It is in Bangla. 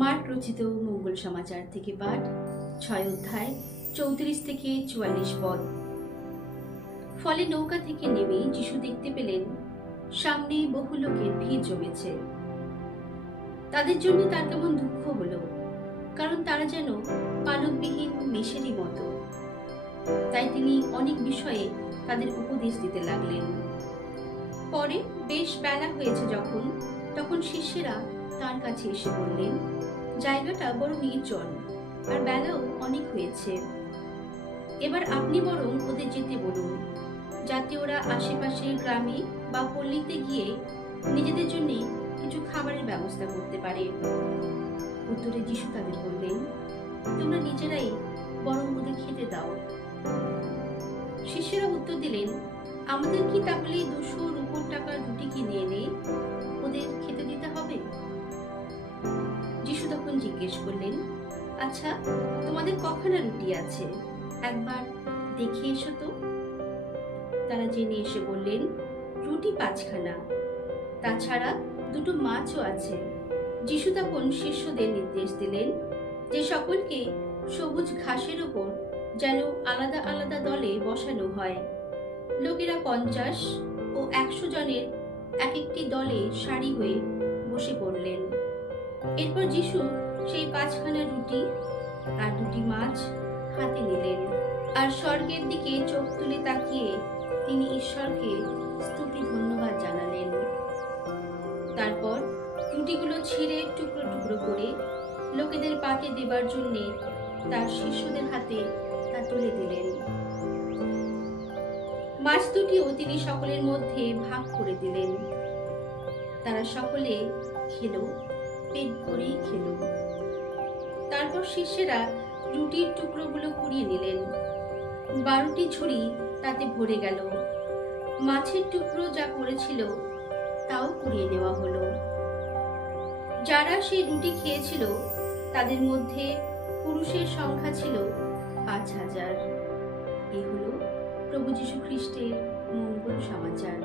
মার্ক রচিত মঙ্গল সমাচার থেকে পাঠ, ছয় অধ্যায়, চৌত্রিশ থেকে চুয়াল্লিশ পদ। ফলে নৌকা থেকে নেমে যিশু দেখতে পেলেন, সামনে বহু লোকের ভিড় জমেছে। তাদের জন্য তার কেমন দুঃখ হলো, কারণ তারা যেন পালকবিহীন মেশেরই মতো। তাই তিনি অনেক বিষয়ে তাদের উপদেশ দিতে লাগলেন। পরে বেশ বেলা হয়েছে যখন, তখন শিষ্যেরা তার কাছে এসে বললেন জায়গাটা বড় নির্জন, আর বেলাও অনেক হয়েছে। এবার আপনি বরং ওদের যেতে বলুন, যাতে ওরা আশেপাশের গ্রামে বা পল্লীতে গিয়ে নিজেদের জন্য কিছু খাবারের ব্যবস্থা করতে পারে। উত্তরে যিশু তাদের বললেন, তোমরা নিজেরাই বরং ওদের খেতে দাও। শিষ্যরা উত্তর দিলেন, আমাদের কি তাহলে দুশো রুপোর টাকার রুটি কিনে এনে তখন জিজ্ঞেস করলেন? আচ্ছা তোমাদের কখানা রুটি আছে? একবার দেখে এসো তো। তারা জেনে এসে বললেন, রুটি পাঁচখানা। তাছাড়া দুটো মাছও আছে। যিশু তখন শিষ্যদের নির্দেশ দিলেন? যে সকলকে সবুজ ঘাসের ওপর যেন আলাদা আলাদা দলে বসানো হয়। লোকেরা পঞ্চাশ ও একশো জনের এক একটি দলে সারি হয়ে বসে পড়লেন। এরপর যিশু সেই পাঁচখানা রুটি আর দুটি মাছ হাতে নিলেন। আর স্বর্গের দিকে চোখ তুলে তাকিয়ে তিনি ঈশ্বরকে স্তুতি, ধন্যবাদ জানালেন। তারপর রুটিগুলো ছিঁড়ে টুকরো টুকরো করে লোকেদের পাতে দেবার জন্যে তার শিষ্যদের হাতে তা তুলে দিলেন। মাছ দুটিও তিনি সকলের মধ্যে ভাগ করে দিলেন। তারা সকলে খেলো। পেট ভরেই খেলো। তারপর শিষ্যেরা রুটির টুকরোগুলো কুড়িয়ে নিলেন। বারোটি ঝুড়ি তাতে ভরে গেল। মাছের টুকরো যা পড়েছিল তাও কুড়িয়ে নেওয়া হলো। যারা সেই রুটি খেয়েছিল, তাদের মধ্যে পুরুষের সংখ্যা ছিল পাঁচ হাজার। এ হলো প্রভু যীশু খ্রিস্টের মঙ্গল সমাচার।